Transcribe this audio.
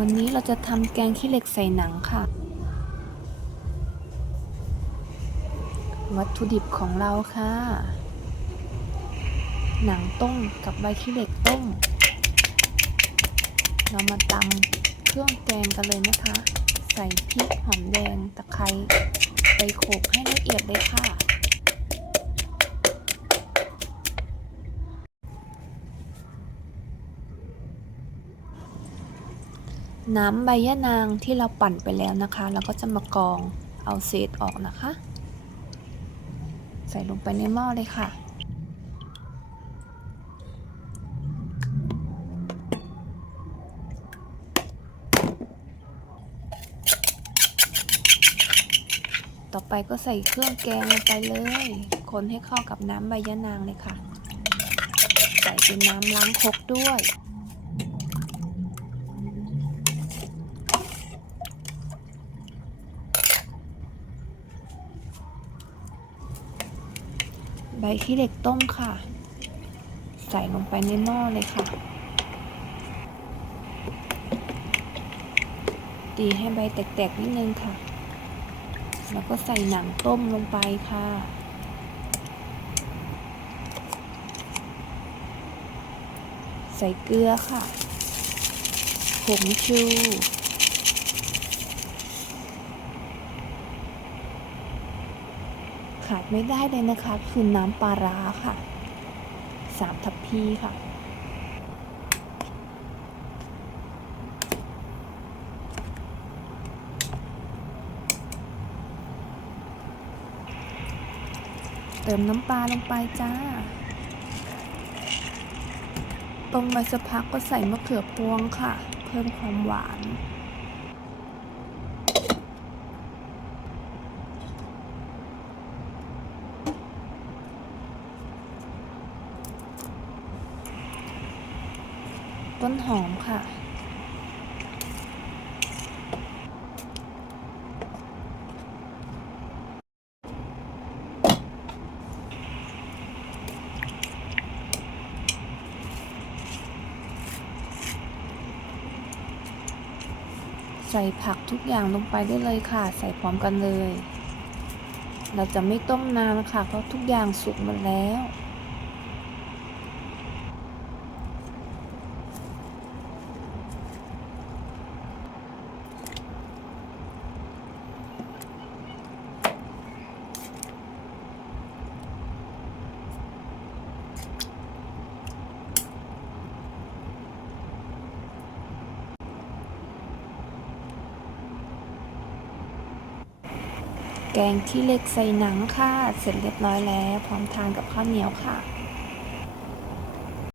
วันนี้เราจะทำแกงขี้เหล็กใส่หนังค่ะ วัตถุดิบของเราค่ะ หนังต้มกับใบขี้เหล็กต้ม เรามาตำเครื่องแกงกันเลยนะคะ ใส่พริกหอมแดงตะไคร้ไปโขลกให้ละเอียดเลยค่ะ น้ำใบยะนางที่เราปั่นไปแล้วนะคะ เราก็จะมากรองเอาเศษออกนะคะ ใส่ลงไปในหม้อเลยค่ะ ต่อไปก็ใส่เครื่องแกงลงไปเลย คนให้เข้ากับน้ำใบยะนางเลยค่ะ ใส่เป็นน้ำล้างครกด้วย บขี้เหล็กต้มค่ะ ใส่ลงไปในหม้อเลยค่ะ ตีให้ใบแตกๆนิดนึงค่ะ แล้วก็ใส่หนังต้มลงไปค่ะ ใส่เกลือค่ะ ผงชู ขาดไม่ได้เลยนะคะ คือน้ำปลาร้าค่ะสามทัพพีค่ะ เติมน้ำปลาลงไปจ้า ตรงไปสักพักก็ใส่มะเขือพวงค่ะ เพิ่มความหวาน ต้นหอมค่ะ ใส่ผักทุกอย่างลงไปได้เลยค่ะ ใส่พร้อมกันเลย เราจะไม่ต้มนานนะคะเพราะทุกอย่างสุกหมดแล้ว แกงขี้เหล็กใส่หนังค่ะ เสร็จเรียบร้อยแล้ว พร้อมทานกับข้าวเหนียวค่ะ